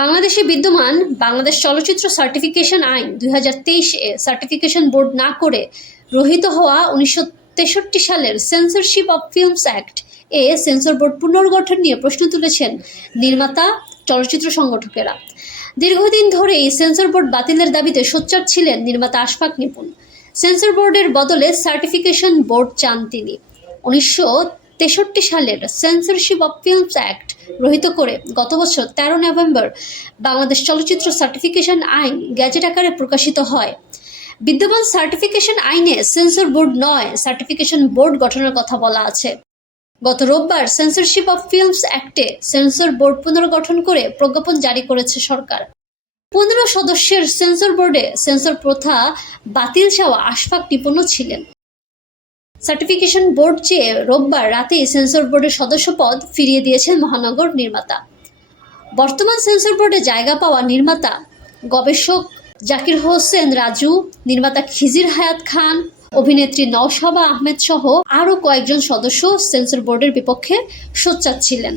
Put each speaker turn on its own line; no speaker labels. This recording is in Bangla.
বাংলাদেশে বিদ্যমান বাংলাদেশ চলচ্চিত্র সার্টিফিকেশন আইন দুই হাজার তেইশ সার্টিফিকেশন বোর্ড না করে রহিত হওয়া উনিশশো তেষট্টি সালের সেন্সরশিপ অফ ফিল্মস অ্যাক্ট এ সেন্সর বোর্ড পুনর্গঠন নিয়ে প্রশ্ন তুলেছেন নির্মাতা, চলচ্চিত্র সংগঠকেরা। দীর্ঘদিন ধরে এই সেন্সর বোর্ড বাতিলের দাবিতে সোচ্চার ছিলেন নির্মাতা আশফাক নিপুণ। সেন্সর বোর্ডের বদলে সার্টিফিকেশন বোর্ড চান তিনি। উনিশশো তেষট্টি সালের সেন্সরশিপ অফ ফিল্মস অ্যাক্ট রহিত করে গত বছর তেরো নভেম্বর বাংলাদেশ চলচ্চিত্র সার্টিফিকেশন আইন গ্যাজেট আকারে প্রকাশিত হয়। বিদ্যমান সার্টিফিকেশন আইনে সেন্সর বোর্ড নয় সার্টিফিকেশন বোর্ড গঠনের কথা বলা আছে। গত রোববার সেন্সরশিপ অফ ফিল্মস অ্যাক্টে সেন্সর বোর্ড পুনর্গঠন করে প্রজ্ঞাপন জারি করেছে সরকার। পনেরো সদস্যের সেন্সর বোর্ডে সেন্সর প্রথা বাতিল চাওয়া আশফাক নিপুণ ছিলেন। সার্টিফিকেশন বোর্ড চেয়ে রোববার রাতে সেন্সর বোর্ডের সদস্য পদ ফিরিয়ে দিয়েছেন মহানগর নির্মাতা। বর্তমান সেন্সর বোর্ডে জায়গা পাওয়া নির্মাতা, গবেষক জাকির হোসেন রাজু, নির্মাতা খিজির হায়াত খান, অভিনেত্রী নওশাবা আহমেদ সহ আরও কয়েকজন সদস্য সেন্সর বোর্ডের বিপক্ষে সোচ্চার ছিলেন।